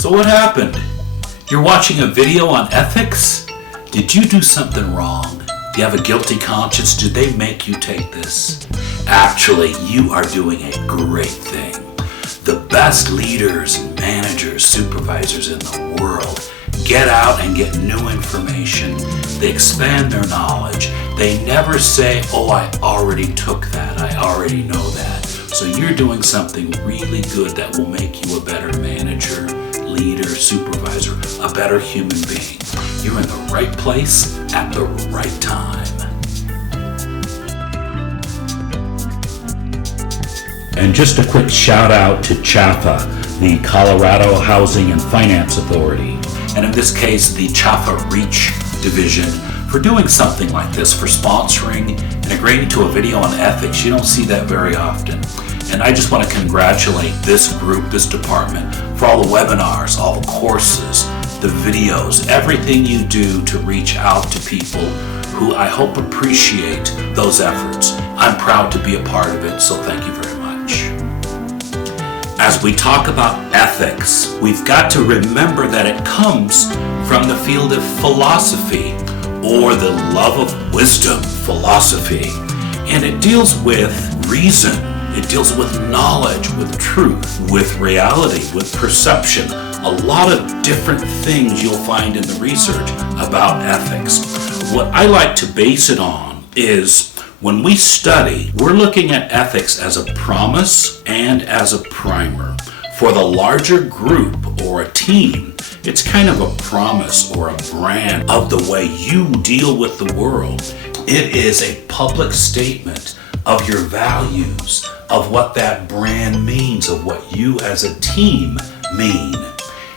So what happened? You're watching a video on ethics? Did you do something wrong? Do you have a guilty conscience? Did they make you take this? Actually, you are doing a great thing. The best leaders, managers, supervisors in the world get out and get new information. They expand their knowledge. They never say, oh, I already took that. I already know that. So you're doing something really good that will make you a better manager, leader, supervisor, a better human being. You're in the right place at the right time. And just a quick shout out to CHFA, the Colorado Housing and Finance Authority, and in this case, the CHFA Reach Division, for doing something like this, for sponsoring and agreeing to a video on ethics. You don't see that very often. And I just want to congratulate this group, this department, for all the webinars, all the courses, the videos, everything you do to reach out to people who I hope appreciate those efforts. I'm proud to be a part of it, so thank you very much. As we talk about ethics, we've got to remember that it comes from the field of philosophy, or the love of wisdom philosophy. And it deals with reason. It deals with knowledge, with truth, with reality, with perception. A lot of different things you'll find in the research about ethics. What I like to base it on is when we study, we're looking at ethics as a promise and as a primer. For the larger group or a team, it's kind of a promise or a brand of the way you deal with the world. It is a public statement of your values, of what that brand means, of what you as a team mean.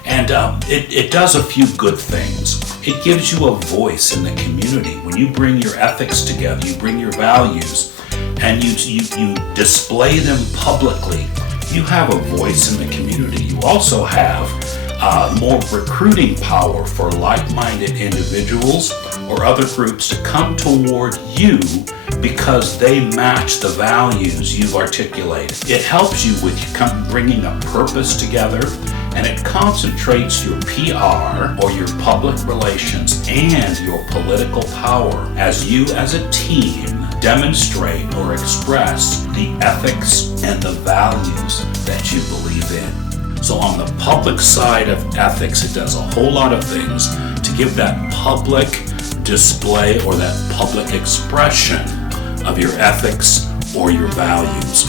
And it does a few good things. It gives you a voice in the community. When you bring your ethics together, you bring your values, and you display them publicly, you have a voice in the community. You also have more recruiting power for like-minded individuals or other groups to come toward you because they match the values you've articulated. It helps you with bringing a purpose together, and it concentrates your PR or your public relations and your political power as you as a team demonstrate or express the ethics and the values that you believe in. So on the public side of ethics, it does a whole lot of things to give that public display or that public expression of your ethics or your values.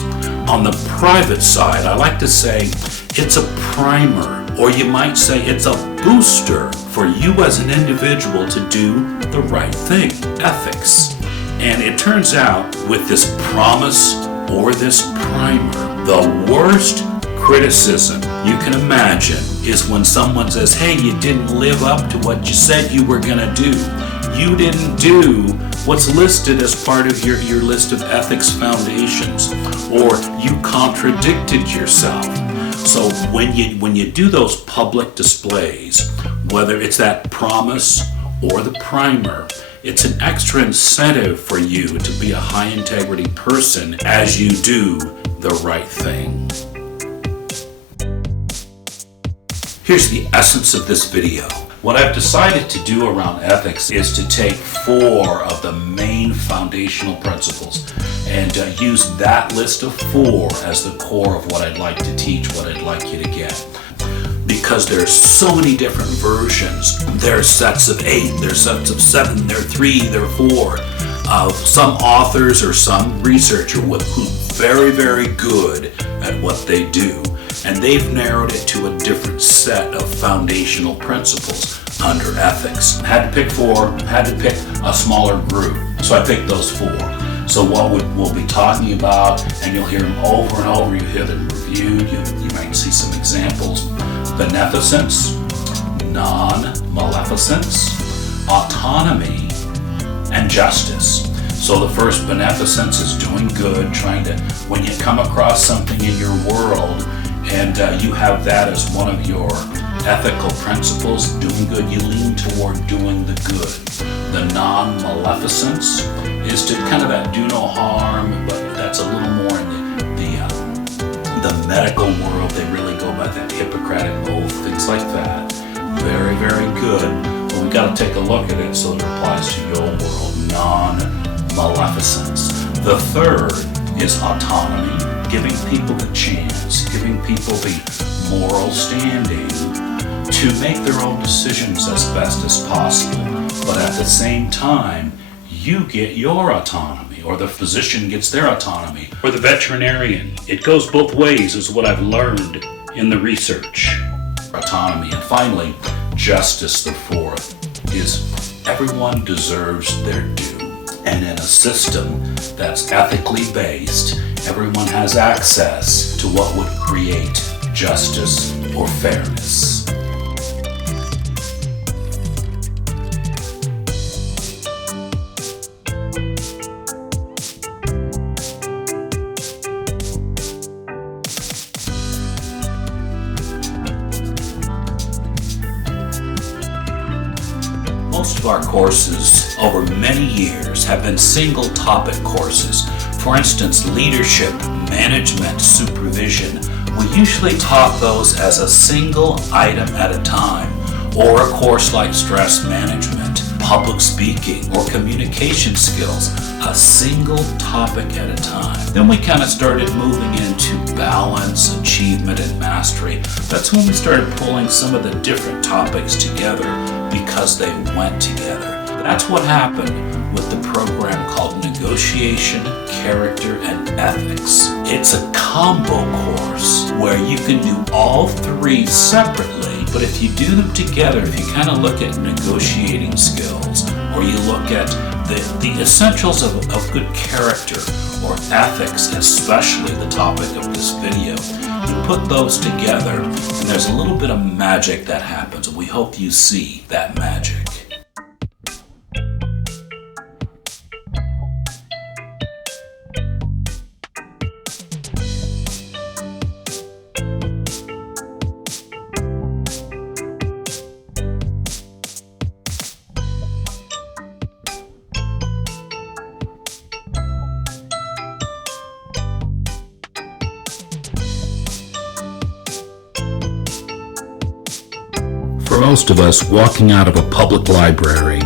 On the private side, I like to say it's a primer, or you might say it's a booster for you as an individual to do the right thing, ethics. And it turns out with this promise or this primer, the worst criticism you can imagine is when someone says, hey, you didn't live up to what you said you were going to do. You didn't do what's listed as part of your list of ethics foundations, or you contradicted yourself. So when you do those public displays, whether it's that promise or the primer, it's an extra incentive for you to be a high integrity person as you do the right thing. Here's the essence of this video. What I've decided to do around ethics is to take 4 of the main foundational principles and use that list of 4 as the core of what I'd like to teach, what I'd like you to get. Because there's so many different versions. There's sets of 8, there's sets of 7, there are 3, there are 4. Some authors or some researcher who's very, very good at what they do. And they've narrowed it to a different set of foundational principles under ethics. Had to pick 4, had to pick a smaller group. So I picked those 4. So what we'll be talking about, and you'll hear them over and over, you hear them reviewed, you might see some examples. Beneficence, non-maleficence, autonomy, and justice. So the first, beneficence, is doing good, trying to, when you come across something in your world, and you have that as one of your ethical principles, doing good, you lean toward doing the good. The non-maleficence is to kind of that do no harm, but that's a little more in the medical world. They really go by that Hippocratic oath, things like like that. Very, very good. But we've got to take a look at it so it applies to your world. Non-maleficence. The third is autonomy, giving people the chance, giving people the moral standing to make their own decisions as best as possible. But at the same time, you get your autonomy, or the physician gets their autonomy, or the veterinarian. It goes both ways is what I've learned in the research. Autonomy. And finally, justice, the fourth, is everyone deserves their due. And in a system that's ethically based, everyone has access to what would create justice or fairness. Most of our courses over many years have been single topic courses. For instance, leadership, management, supervision. We usually taught those as a single item at a time, or a course like stress management, public speaking, or communication skills, a single topic at a time. Then we kind of started moving into balance, achievement, and mastery. That's when we started pulling some of the different topics together because they went together. That's what happened with the program called Negotiation, Character, and Ethics. It's a combo course where you can do all three separately, but if you do them together, if you kind of look at negotiating skills, or you look at the essentials of good character or ethics, especially the topic of this video, you put those together and there's a little bit of magic that happens, and we hope you see that magic. For most of us, walking out of a public library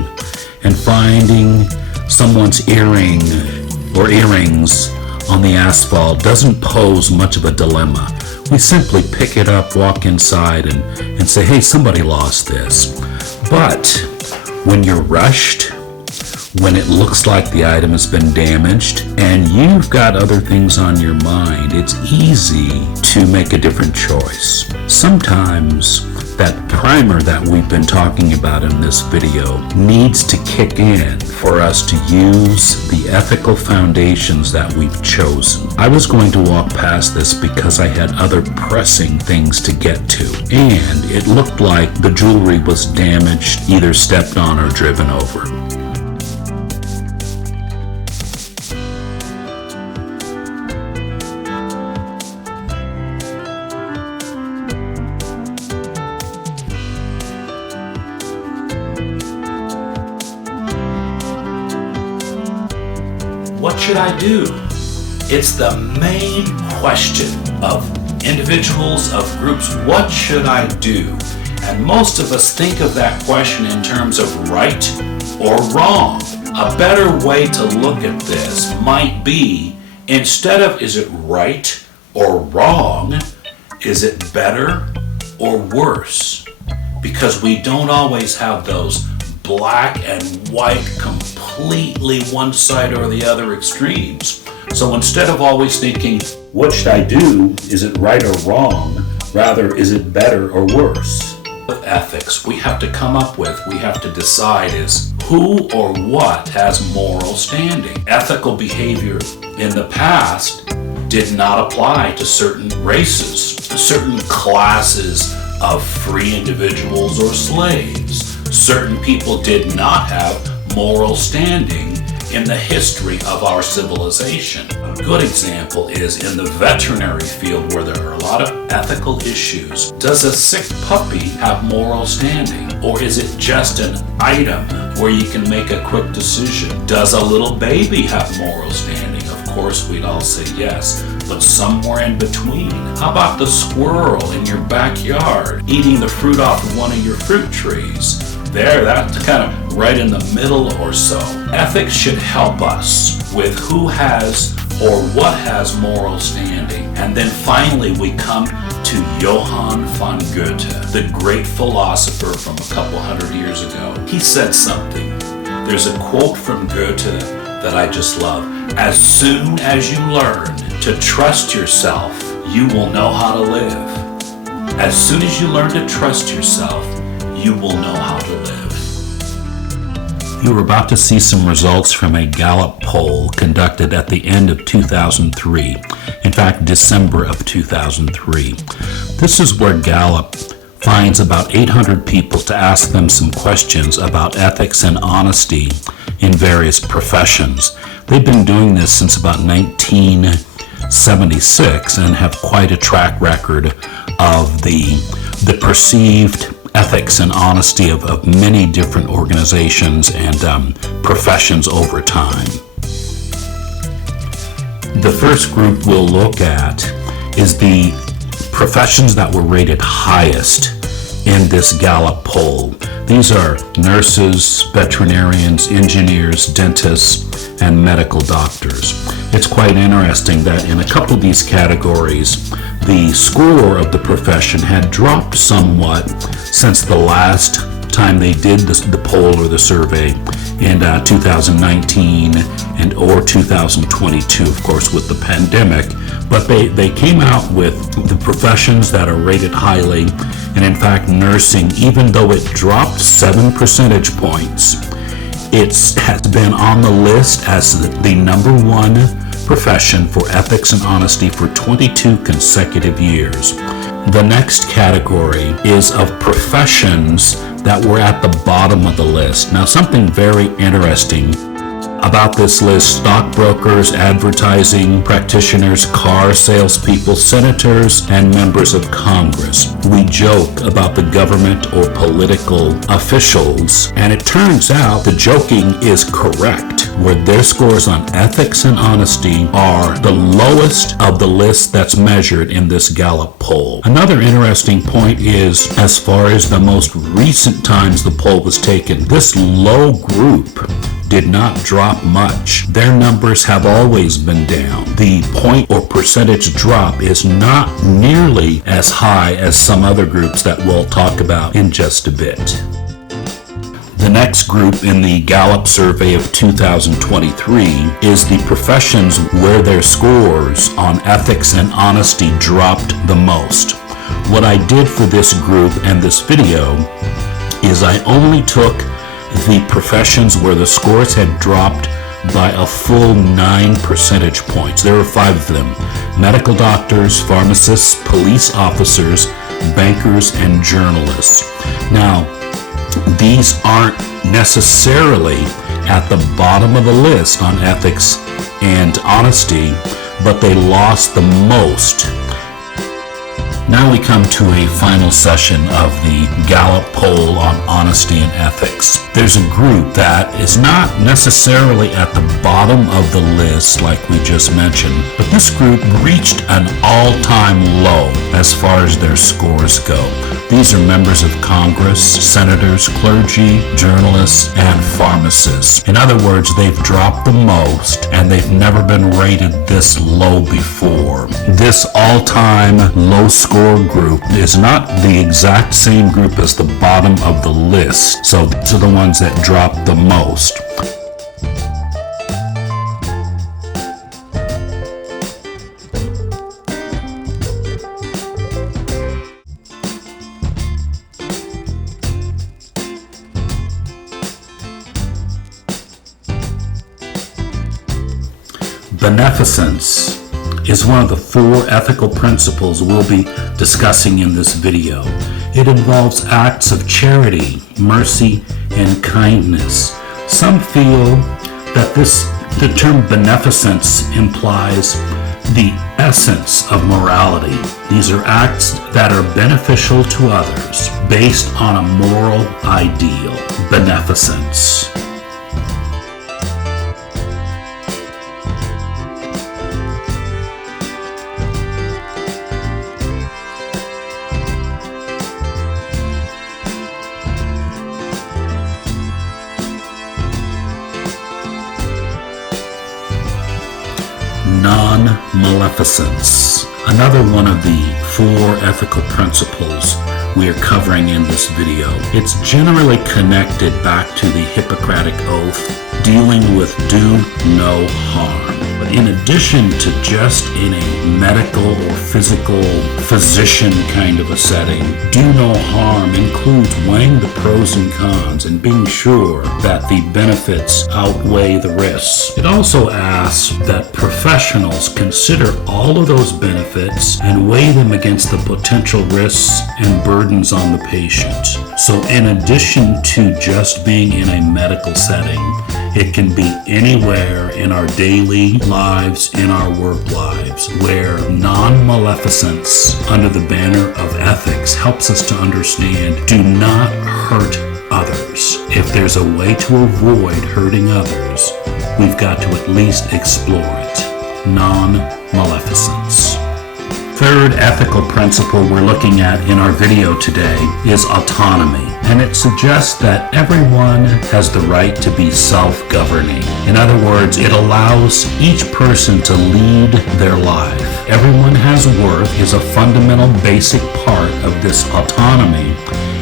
and finding someone's earring or earrings on the asphalt doesn't pose much of a dilemma. We simply pick it up, walk inside, and say, hey, somebody lost this. But when you're rushed, when it looks like the item has been damaged and you've got other things on your mind, it's easy to make a different choice. Sometimes that primer that we've been talking about in this video needs to kick in for us to use the ethical foundations that we've chosen. I was going to walk past this because I had other pressing things to get to, and it looked like the jewelry was damaged, either stepped on or driven over. What should I do? It's the main question of individuals, of groups. What should I do? And most of us think of that question in terms of right or wrong. A better way to look at this might be, instead of is it right or wrong, is it better or worse? Because we don't always have those black and white, completely one side or the other extremes. So instead of always thinking, what should I do? Is it right or wrong? Rather, is it better or worse? With ethics, we have to come up with, we have to decide is who or what has moral standing. Ethical behavior in the past did not apply to certain races, certain classes of free individuals or slaves. Certain people did not have moral standing in the history of our civilization. A good example is in the veterinary field where there are a lot of ethical issues. Does a sick puppy have moral standing? Or is it just an item where you can make a quick decision? Does a little baby have moral standing? Of course, we'd all say yes. but somewhere in between. How about the squirrel in your backyard eating the fruit off of one of your fruit trees? There, that's kind of right in the middle or so. Ethics should help us with who has or what has moral standing. And then finally we come to Johann von Goethe, the great philosopher from a couple hundred years ago. He said something. There's a quote from Goethe that I just love. As soon as you learn to trust yourself, you will know how to live. As soon as you learn to trust yourself, you will know how to live. You are about to see some results from a Gallup poll conducted at the end of 2003. In fact, December of 2003. This is where Gallup finds about 800 people to ask them some questions about ethics and honesty in various professions. They've been doing this since about 1976 and have quite a track record of the perceived ethics and honesty of many different organizations and professions over time. The first group we'll look at is the professions that were rated highest in this Gallup poll. These are nurses, veterinarians, engineers, dentists, and medical doctors. It's quite interesting that in a couple of these categories, the score of the profession had dropped somewhat since the last time they did the poll or the survey in 2019 and or 2022, of course, with the pandemic. But they came out with the professions that are rated highly, and in fact, nursing, even though it dropped 7 percentage points, it has been on the list as the number one profession for ethics and honesty for 22 consecutive years. The next category is of professions that were at the bottom of the list. Now, something very interesting about this list: stockbrokers, advertising practitioners, car salespeople, senators, and members of Congress. We joke about the government or political officials, and it turns out the joking is correct, where their scores on ethics and honesty are the lowest of the list that's measured in this Gallup poll. Another interesting point is, as far as the most recent times the poll was taken, this low group did not drop much. Their numbers have always been down. The point or percentage drop is not nearly as high as some other groups that we'll talk about in just a bit. The next group in the Gallup survey of 2023 is the professions where their scores on ethics and honesty dropped the most. What I did for this group and this video is I only took the professions where the scores had dropped by a full 9 percentage points. There were 5 of them: medical doctors, pharmacists, police officers, bankers, and journalists. Now, these aren't necessarily at the bottom of the list on ethics and honesty, but they lost the most. Now we come to a final session of the Gallup poll on honesty and ethics. There's a group that is not necessarily at the bottom of the list like we just mentioned, but this group reached an all-time low as far as their scores go. These are members of Congress, senators, clergy, journalists, and pharmacists. In other words, they've dropped the most, and they've never been rated this low before. This all-time low score group is not the exact same group as the bottom of the list, so these are the ones that dropped the most. Beneficence is one of the 4 ethical principles we'll be discussing in this video. It involves acts of charity, mercy, and kindness. Some feel that the term beneficence implies the essence of morality. These are acts that are beneficial to others based on a moral ideal. Beneficence. non-maleficence. Another one of the 4 ethical principles we are covering in this video. It's generally connected back to the Hippocratic Oath, dealing with do no harm. But in addition to just in a medical or physical physician kind of a setting, do no harm includes weighing the pros and cons and being sure that the benefits outweigh the risks. It also asks that professionals consider all of those benefits and weigh them against the potential risks and burdens on the patient. So in addition to just being in a medical setting, it can be anywhere in our daily lives, in our work lives, where non-maleficence under the banner of ethics helps us to understand do not hurt others. If there's a way to avoid hurting others, we've got to at least explore it. Non-maleficence. Third ethical principle we're looking at in our video today is autonomy, and it suggests that everyone has the right to be self-governing. In other words, it allows each person to lead their life. Everyone has worth is a fundamental basic part of this autonomy,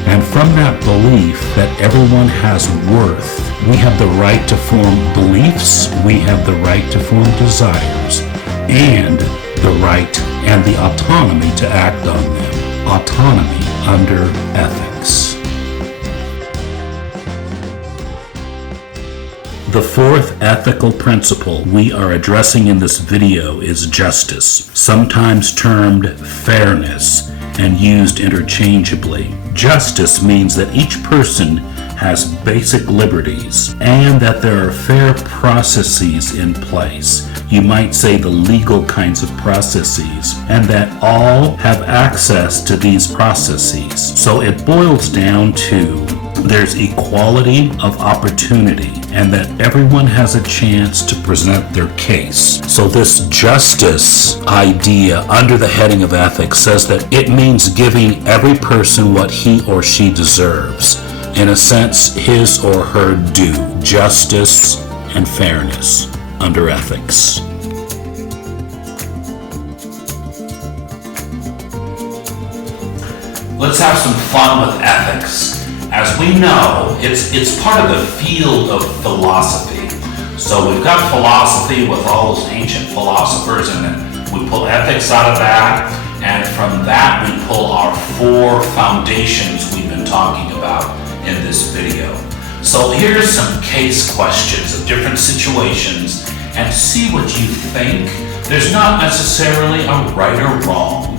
and from that belief that everyone has worth, we have the right to form beliefs, we have the right to form desires, and the right and the autonomy to act on them. Autonomy under ethics. The 4th ethical principle we are addressing in this video is justice, sometimes termed fairness and used interchangeably. Justice means that each person has basic liberties and that there are fair processes in place. You might say the legal kinds of processes, and that all have access to these processes. So it boils down to there's equality of opportunity and that everyone has a chance to present their case. So this justice idea under the heading of ethics says that it means giving every person what he or she deserves. In a sense, his or her due. Justice and fairness under ethics. Let's have some fun with ethics. As we know, it's part of the field of philosophy. So we've got philosophy with all those ancient philosophers, and then we pull ethics out of that, and from that we pull our 4 foundations we've been talking about in this video. So here's some case questions of different situations and see what you think. There's not necessarily a right or wrong.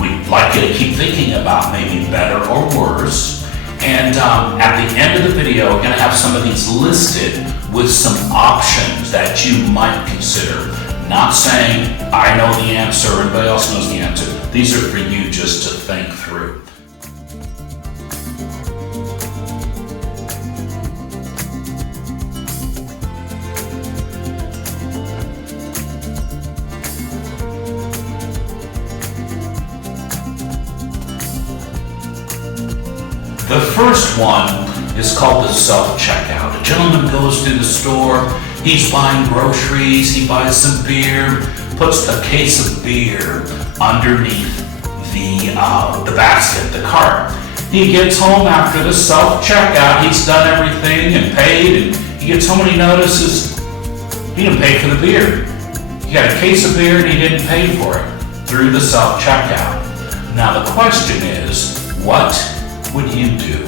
We'd like you to keep thinking about maybe better or worse. And at the end of the video, we're going to have some of these listed with some options that you might consider. Not saying I know the answer or anybody else knows the answer. These are for you just to think through. The first one is called the self-checkout. A gentleman goes through the store, he's buying groceries, he buys some beer, puts a case of beer underneath the basket, the cart. He gets home after the self-checkout, he's done everything and paid, and he gets home and he notices he didn't pay for the beer. He got a case of beer and he didn't pay for it through the self-checkout. Now the question is, what would you do?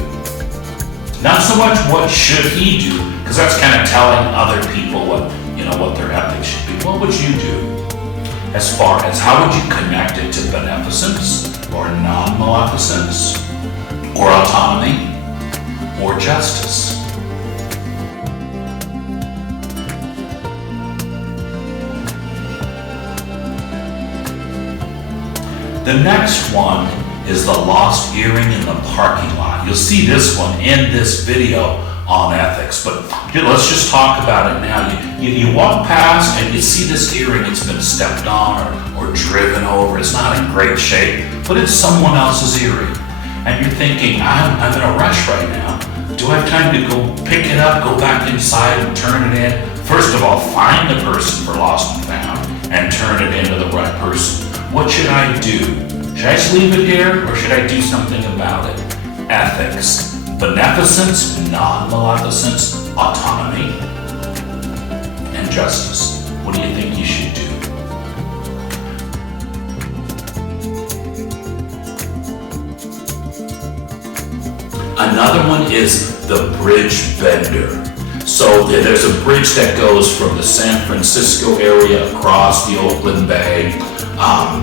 Not so much what should he do, because that's kind of telling other people what their ethics should be. What would you do? As far as how would you connect it to beneficence or non-maleficence or autonomy or justice? The next one is the lost earring in the parking lot. You'll see this one in this video on ethics, but let's just talk about it now. You walk past and you see this earring, it's been stepped on or driven over, it's not in great shape, but it's someone else's earring. And you're thinking, I'm in a rush right now. Do I have time to go pick it up, go back inside and turn it in? First of all, find the person for lost and found. and turn it into the right person. What should I do? Should I just leave it here, or should I do something about it? Ethics, beneficence, non-maleficence, autonomy, and justice. What do you think you should do? Another one is the bridge vendor. So there's a bridge that goes from the San Francisco area across the Oakland Bay,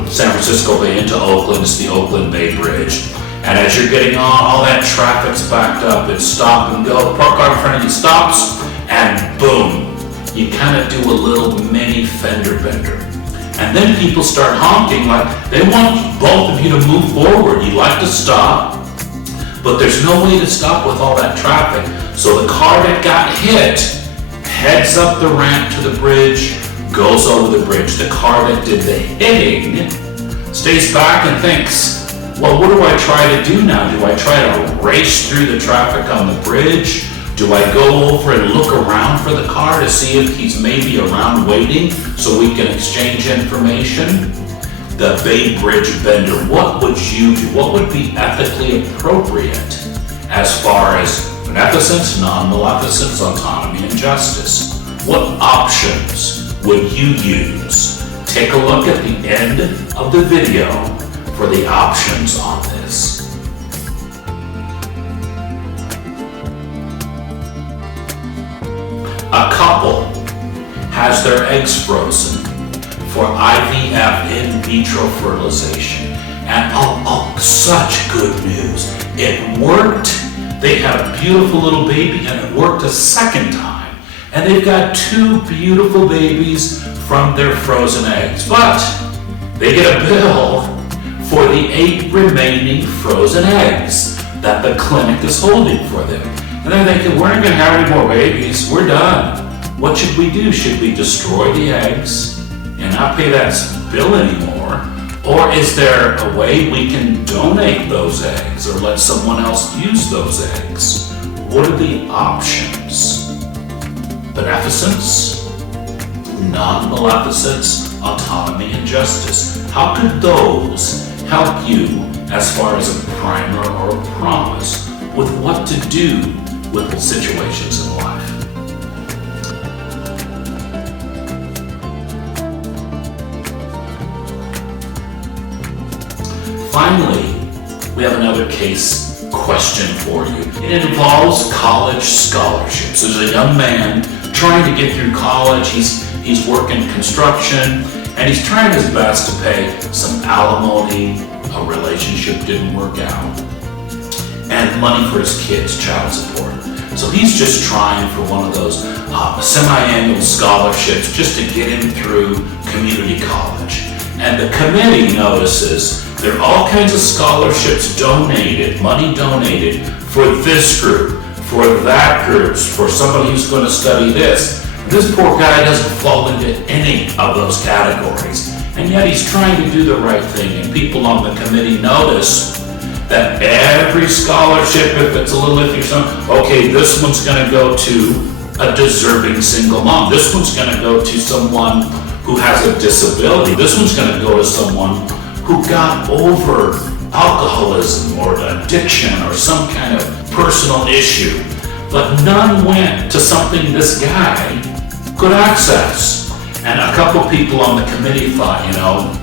San Francisco Bay into Oakland. It's the Oakland Bay Bridge. And as you're getting on, all that traffic's backed up. It's stop and go. Park car in front of you stops, and boom, you kind of do a little mini fender bender. And then people start honking like they want both of you to move forward. You like to stop, but there's no way to stop with all that traffic. So the car that got hit heads up the ramp to the bridge, goes over the bridge. The car that did the hitting stays back and thinks, well, what do I try to do now? Do I try to race through the traffic on the bridge? Do I go over and look around for the car to see if he's maybe around waiting so we can exchange information? The Bay Bridge vendor, what would you do? What would be ethically appropriate as far as beneficence, non-maleficence, autonomy, and justice? What options would you use? Take a look at the end of the video for the options on this. A couple has their eggs frozen for IVF, in vitro fertilization. And such good news. It worked. They had a beautiful little baby, and it worked a second time. And they've got 2 beautiful babies from their frozen eggs. But they get a bill for the 8 remaining frozen eggs that the clinic is holding for them. And they're thinking, we're not gonna have any more babies, we're done. What should we do? Should we destroy the eggs and not pay that bill anymore? Or is there a way we can donate those eggs or let someone else use those eggs? What are the options? Beneficence, non-maleficence, autonomy, and justice. How could those help you as far as a primer or a promise with what to do with situations in life? Finally, we have another case question for you. It involves college scholarships. There's a young man trying to get through college. He's working construction, and he's trying his best to pay some alimony. A relationship didn't work out, and money for his kids, child support. So he's just trying for one of those semi-annual scholarships just to get him through community college. And the committee notices there are all kinds of scholarships donated, money donated for this group, for that group, for somebody who's going to study this. This poor guy doesn't fall into any of those categories. And yet he's trying to do the right thing. And people on the committee notice that every scholarship, if it's a little iffy or something, okay, this one's going to go to a deserving single mom. This one's going to go to someone who has a disability. This one's going to go to someone who got over alcoholism or addiction or some kind of personal issue. But none went to something this guy could access. And a couple people on the committee thought,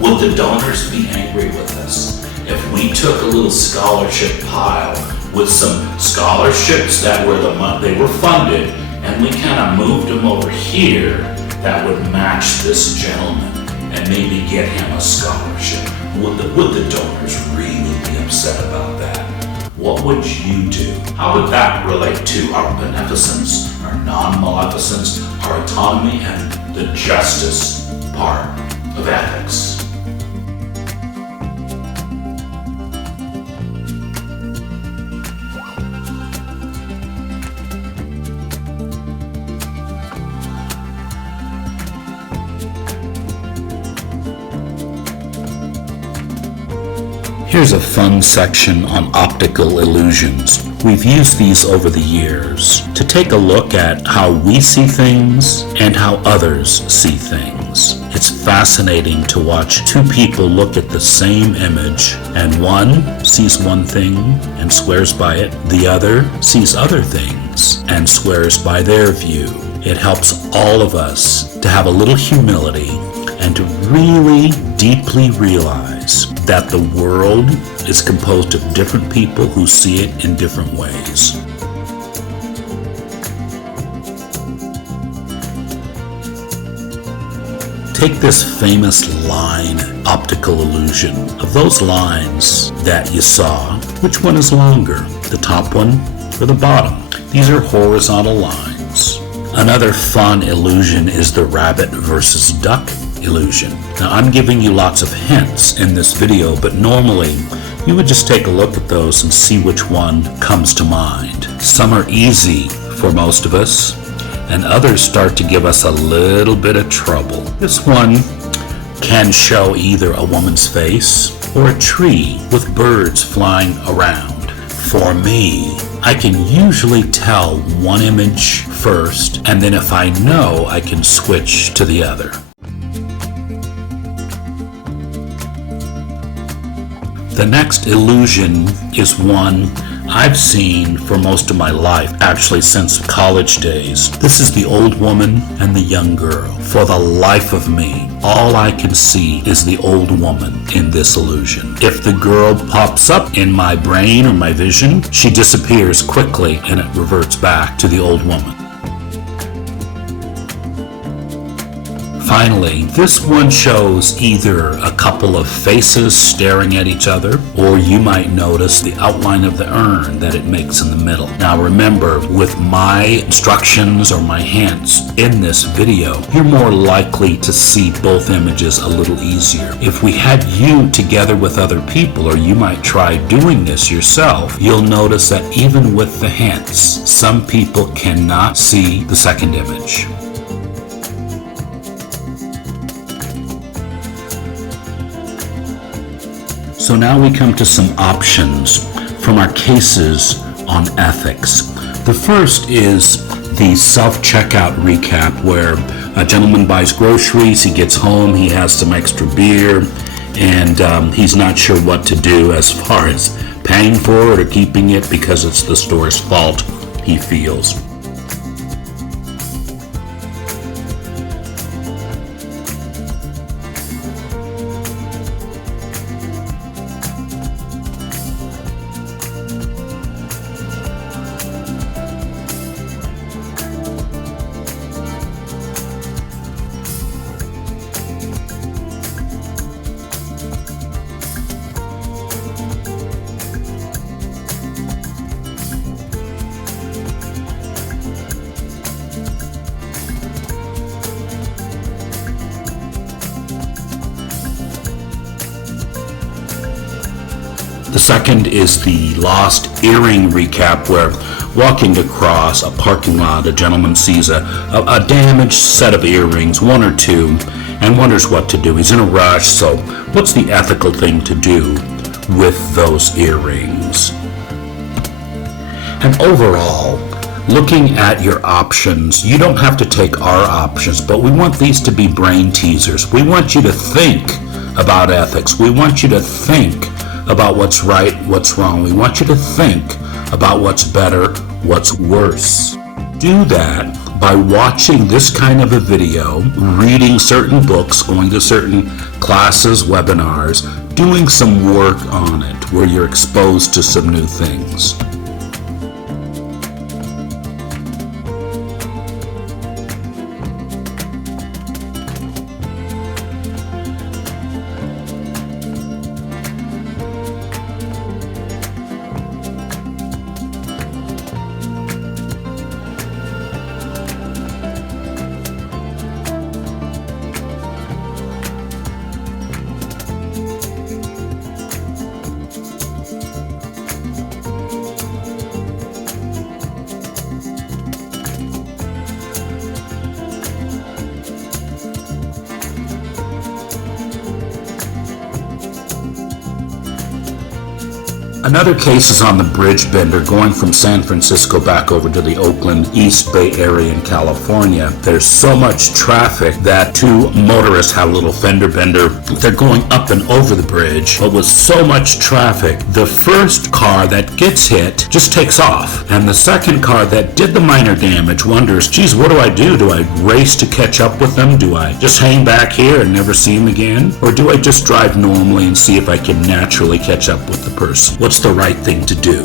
would the donors be angry with us if we took a little scholarship pile with some scholarships that were they were funded, and we kind of moved them over here that would match this gentleman and maybe get him a scholarship? Would the donors really be upset about that? What would you do? How would that relate to our beneficence, our non-maleficence, our autonomy, and the justice part of ethics? Here's a fun section on optical illusions. We've used these over the years to take a look at how we see things and how others see things. things. It's fascinating to watch two people look at the same image, and one sees one thing and swears by it, the other sees other things and swears by their view. It helps all of us to have a little humility and to really deeply realize that the world is composed of different people who see it in different ways. Take this famous line, optical illusion. Of those lines that you saw, which one is longer, the top one or the bottom? These are horizontal lines. Another fun illusion is the rabbit versus duck illusion. Now, I'm giving you lots of hints in this video, but normally you would just take a look at those and see which one comes to mind. Some are easy for most of us, and others start to give us a little bit of trouble. This one can show either a woman's face or a tree with birds flying around. For me, I can usually tell one image first, and then if I know, I can switch to the other. The next illusion is one I've seen for most of my life, actually since college days. This is the old woman and the young girl. For the life of me, all I can see is the old woman in this illusion. If the girl pops up in my brain or my vision, she disappears quickly and it reverts back to the old woman. Finally, this one shows either a couple of faces staring at each other, or you might notice the outline of the urn that it makes in the middle. Now remember, with my instructions or my hints in this video, you're more likely to see both images a little easier. If we had you together with other people, or you might try doing this yourself, you'll notice that even with the hints, some people cannot see the second image. So now we come to some options from our cases on ethics. The first is the self-checkout recap, where a gentleman buys groceries, he gets home, he has some extra beer, and he's not sure what to do as far as paying for it or keeping it because it's the store's fault, he feels. The second is the lost earring recap, where walking across a parking lot, a gentleman sees a damaged set of earrings, one or two, and wonders what to do. He's in a rush, so what's the ethical thing to do with those earrings? And overall, looking at your options, you don't have to take our options, but we want these to be brain teasers. We want you to think about ethics. We want you to think about what's right, what's wrong. We want you to think about what's better, what's worse. Do that by watching this kind of a video, reading certain books, going to certain classes, webinars, doing some work on it where you're exposed to some new things. Another case is on the bridge bender going from San Francisco back over to the Oakland East Bay area in California. There's so much traffic that two motorists had a little fender bender. They're going up and over the bridge, but with so much traffic, the first car that gets hit just takes off. And the second car that did the minor damage wonders, geez, what do I do? Do I race to catch up with them? Do I just hang back here and never see them again? Or do I just drive normally and see if I can naturally catch up with the person? What's the right thing to do?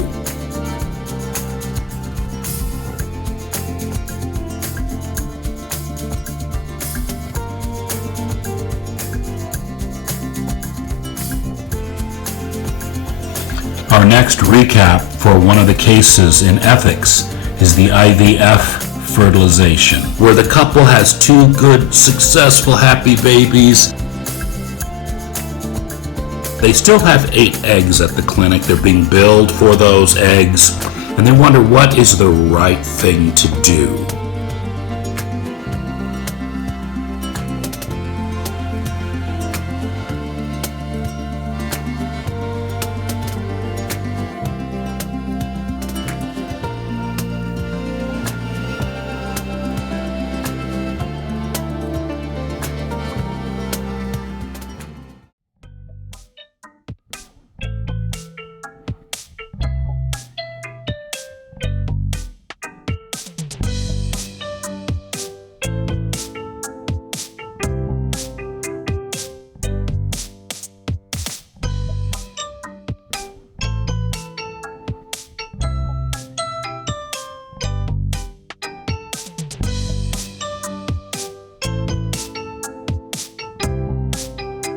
Our next recap for one of the cases in ethics is the IVF fertilization, where the couple has two good, successful, happy babies. They still have 8 eggs at the clinic. They're being billed for those eggs, and they wonder what is the right thing to do.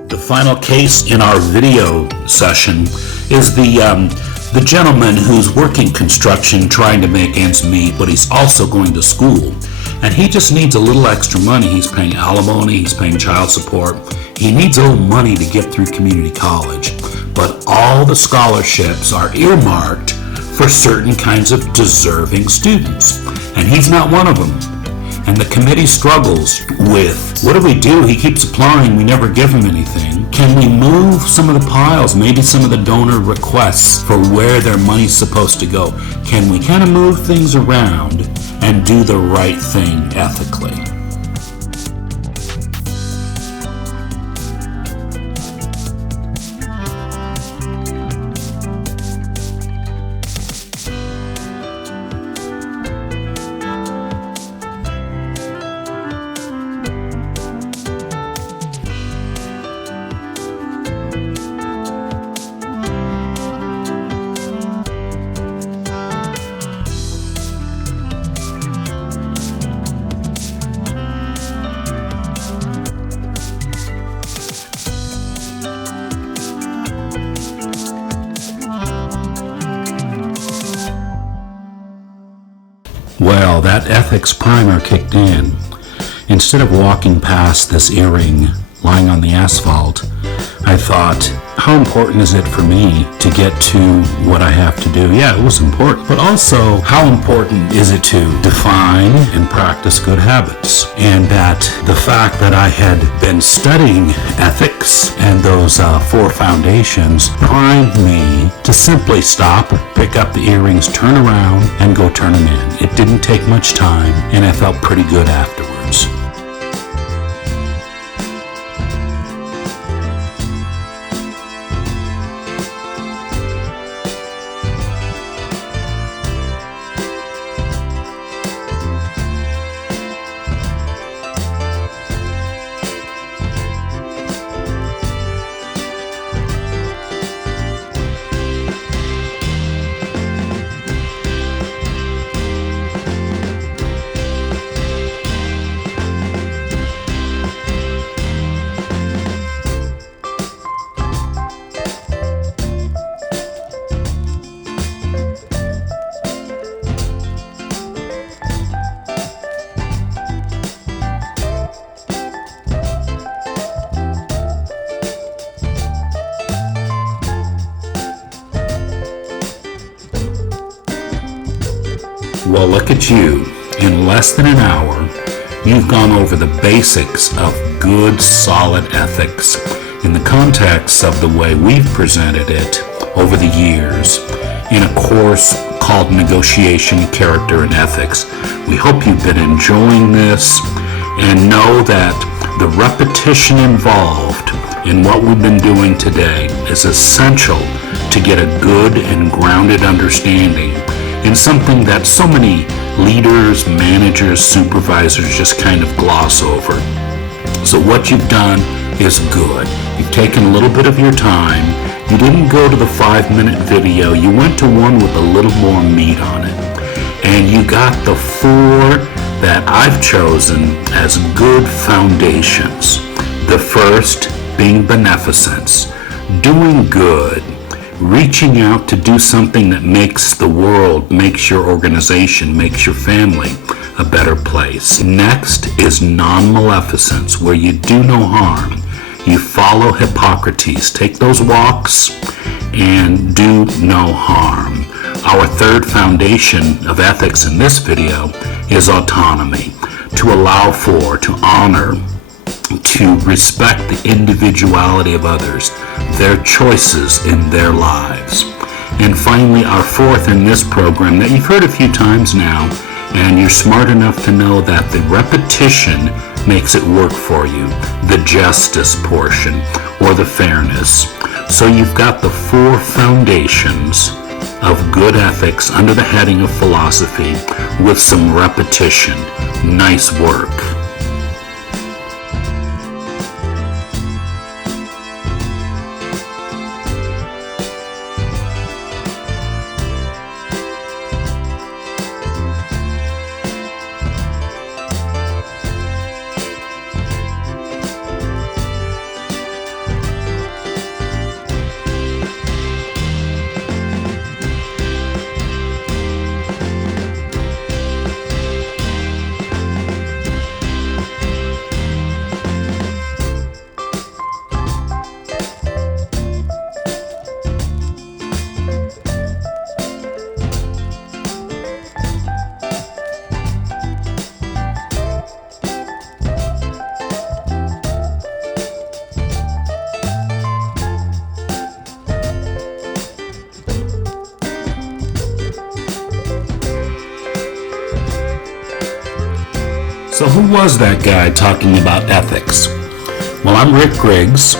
The final case in our video session is the gentleman who's working construction trying to make ends meet, but he's also going to school. And he just needs a little extra money. He's paying alimony, he's paying child support. He needs a little money to get through community college. But all the scholarships are earmarked for certain kinds of deserving students. And he's not one of them. And the committee struggles with, what do? He keeps applying, we never give him anything. Can we move some of the piles, maybe some of the donor requests for where their money's supposed to go? Can we kind of move things around and do the right thing ethically? Well, that ethics primer kicked in. Instead of walking past this earring lying on the asphalt, I thought, how important is it for me to get to what I have to do? Yeah, it was important. But also, how important is it to define and practice good habits? And that the fact that I had been studying ethics and those 4 foundations primed me to simply stop, pick up the earrings, turn around, and go turn them in. It didn't take much time, and I felt pretty good afterwards. Well, look at you. In less than an hour, you've gone over the basics of good, solid ethics in the context of the way we've presented it over the years in a course called Negotiation, Character, and Ethics. We hope you've been enjoying this and know that the repetition involved in what we've been doing today is essential to get a good and grounded understanding in something that so many leaders, managers, supervisors just kind of gloss over. So what you've done is good. You've taken a little bit of your time. You didn't go to the 5-minute video. You went to one with a little more meat on it. And you got the 4 that I've chosen as good foundations. The first being beneficence, doing good, reaching out to do something that makes the world, makes your organization, makes your family a better place. Next is non-maleficence, where you do no harm. You follow Hippocrates. Take those walks and do no harm. Our third foundation of ethics in this video is autonomy, to allow for, to honor, to respect the individuality of others, their choices in their lives. And finally, our fourth in this program that you've heard a few times now, and you're smart enough to know that the repetition makes it work for you, the justice portion, or the fairness. So you've got the 4 foundations of good ethics under the heading of philosophy with some repetition. Nice work. So who was that guy talking about ethics? Well, I'm Rick Griggs,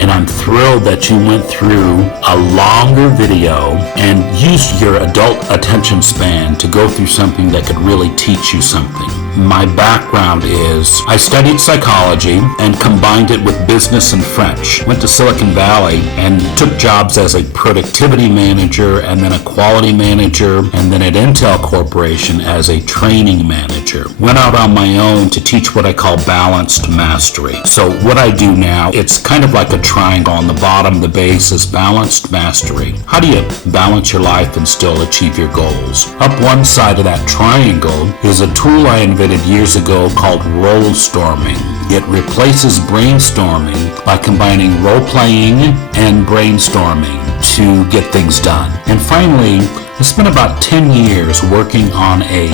and I'm thrilled that you went through a longer video and used your adult attention span to go through something that could really teach you something. My background is I studied psychology and combined it with business and French. Went to Silicon Valley and took jobs as a productivity manager and then a quality manager and then at Intel Corporation as a training manager. Went out on my own to teach what I call balanced mastery. So what I do now, it's kind of like a triangle. On the bottom, the base is balanced mastery. How do you balance your life and still achieve your goals? Up one side of that triangle is a tool I invented years ago called role storming. It replaces brainstorming by combining role-playing and brainstorming to get things done. And finally, I spent about 10 years working on a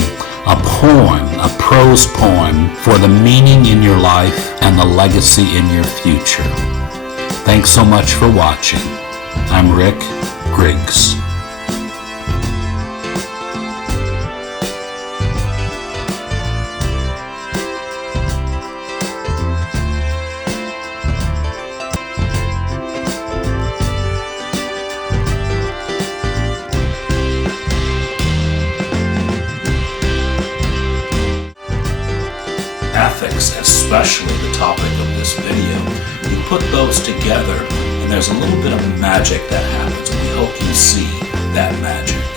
poem, a prose poem for the meaning in your life and the legacy in your future. Thanks so much for watching. I'm Rick Griggs. Ethics, especially the topic of this video, you put those together and there's a little bit of magic that happens. We hope you see that magic.